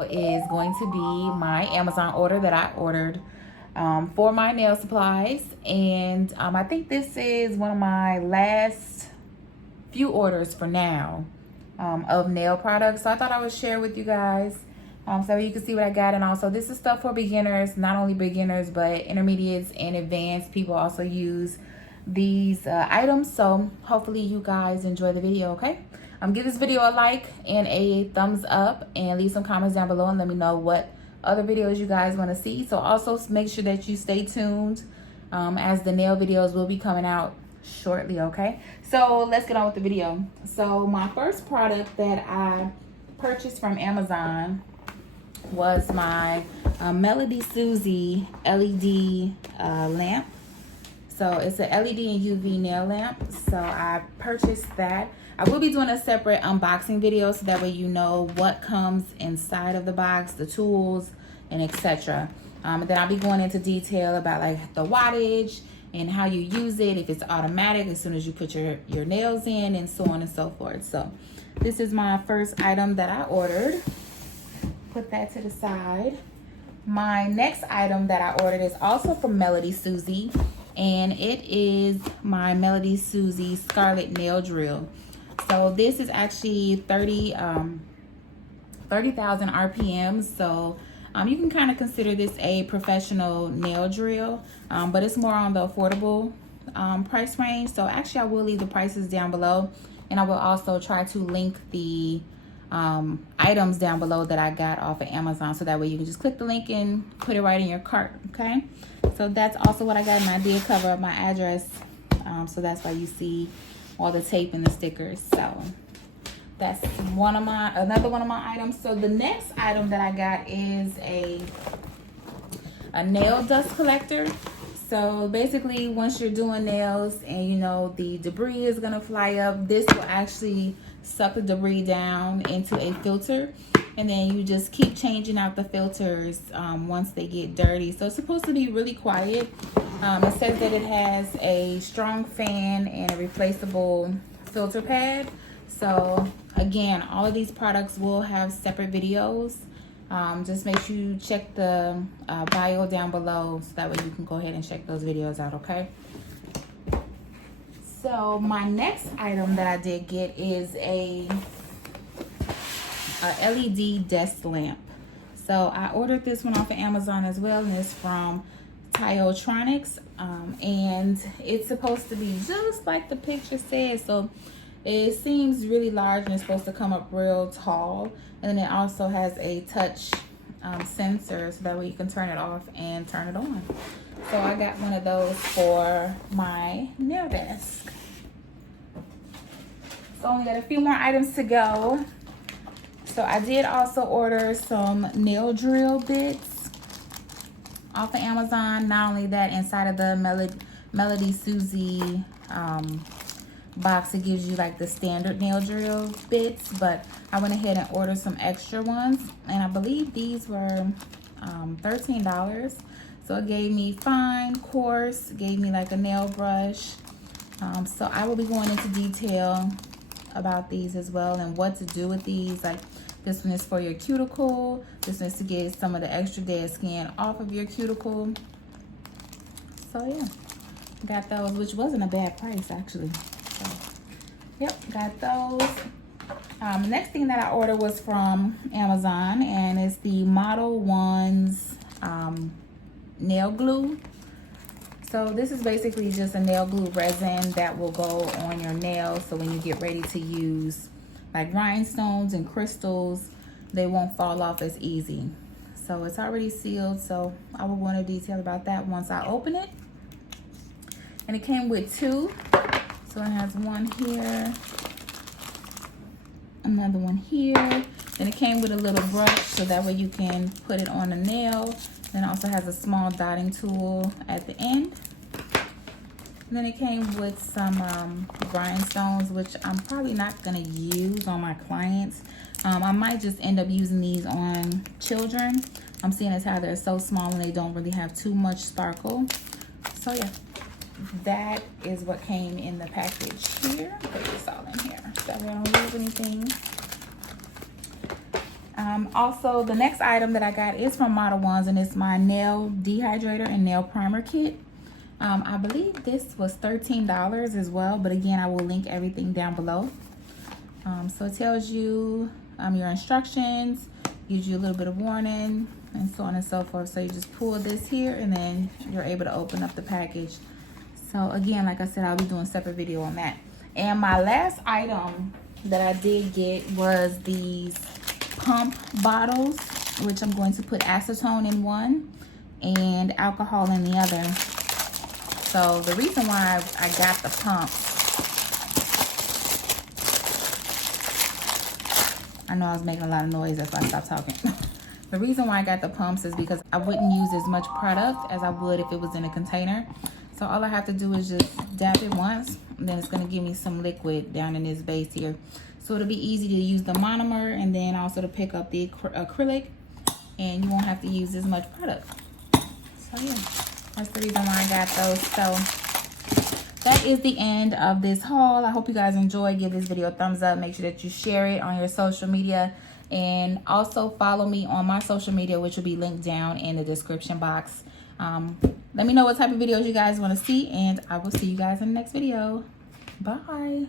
Is going to be my Amazon order that I ordered for my nail supplies, and I think this is one of my last few orders for now of nail products. So I thought I would share with you guys so you can see what I got. And also, this is stuff for beginners, not only beginners but intermediates and advanced people also use these items. So hopefully you guys enjoy the video. Okay, give this video a like and a thumbs up, and leave some comments down below and let me know what other videos you guys want to see. So also make sure that you stay tuned as the nail videos will be coming out shortly. Okay, so let's get on with the video. So my first product that I purchased from Amazon was my Melody Susie LED lamp. So it's a LED and UV nail lamp. So I purchased that. I will be doing a separate unboxing video so that way you know what comes inside of the box, the tools, and etc. And then I'll be going into detail about like the wattage and how you use it, if it's automatic as soon as you put your nails in, and so on and so forth. So this is my first item that I ordered. Put that to the side. My next item that I ordered is also from Melody Susie, and it is my Melody Susie Scarlet Nail Drill. So this is actually 30,000 RPMs. So you can kind of consider this a professional nail drill, but it's more on the affordable price range. So actually I will leave the prices down below, and I will also try to link the items down below that I got off of Amazon, so that way you can just click the link and put it right in your cart. Okay, so that's also what I got, and I did cover up my address, so that's why you see all the tape and the stickers. So that's another one of my items. So the next item that I got is a nail dust collector. So basically, once you're doing nails and you know the debris is gonna fly up, this will actually suck the debris down into a filter, and then you just keep changing out the filters once they get dirty. So it's supposed to be really quiet. It says that it has a strong fan and a replaceable filter pad. So again, all of these products will have separate videos. Just make sure you check the bio down below, so that way you can go ahead and check those videos out. Okay, so my next item that I did get is a LED desk lamp. So I ordered this one off of Amazon as well, and it's from Tyotronics, and it's supposed to be just like the picture says. So it seems really large, and it's supposed to come up real tall, and then it also has a touch sensor, so that way you can turn it off and turn it on. So I got one of those for my nail desk. So only got a few more items to go. So I did also order some nail drill bits off of Amazon. Not only that, inside of the Melody Susie box, it gives you like the standard nail drill bits, but I went ahead and ordered some extra ones, and I believe these were $13. So it gave me fine, coarse, gave me like a nail brush. So I will be going into detail about these as well, and what to do with these. Like, this one is for your cuticle, this one is to get some of the extra dead skin off of your cuticle. So yeah, got those, which wasn't a bad price actually. So yep, got those. Next thing that I ordered was from Amazon, and it's the Model 1's nail glue. So this is basically just a nail glue resin that will go on your nails, so when you get ready to use like rhinestones and crystals, they won't fall off as easy. So it's already sealed, so I will go into detail about that once I open it. And it came with two. So it has one here, another one here. Then it came with a little brush, so that way you can put it on a nail. Then it also has a small dotting tool at the end. And then it came with some rhinestones, which I'm probably not gonna use on my clients. I might just end up using these on children. I'm seeing as how they're so small and they don't really have too much sparkle. So yeah, that is what came in the package here. Put this all in here so we don't lose anything. Also, the next item that I got is from Model Ones, and it's my nail dehydrator and nail primer kit. I believe this was $13 as well, but again, I will link everything down below. So it tells you your instructions, gives you a little bit of warning, and so on and so forth. So you just pull this here, and then you're able to open up the package. So again, like I said, I'll be doing a separate video on that. And my last item that I did get was these pump bottles, which I'm going to put acetone in one and alcohol in the other. So the reason why I got the pumps, I know I was making a lot of noise, that's why I stopped talking. The reason why I got the pumps is because I wouldn't use as much product as I would if it was in a container. So all I have to do is just dab it once, and then it's going to give me some liquid down in this base here. So it'll be easy to use the monomer and then also to pick up the acrylic, and you won't have to use as much product. So yeah, that's the reason why I got those. So that is the end of this haul. I hope you guys enjoy. Give this video a thumbs up. Make sure that you share it on your social media, and also follow me on my social media, which will be linked down in the description box. Let me know what type of videos you guys want to see, and I will see you guys in the next video. Bye.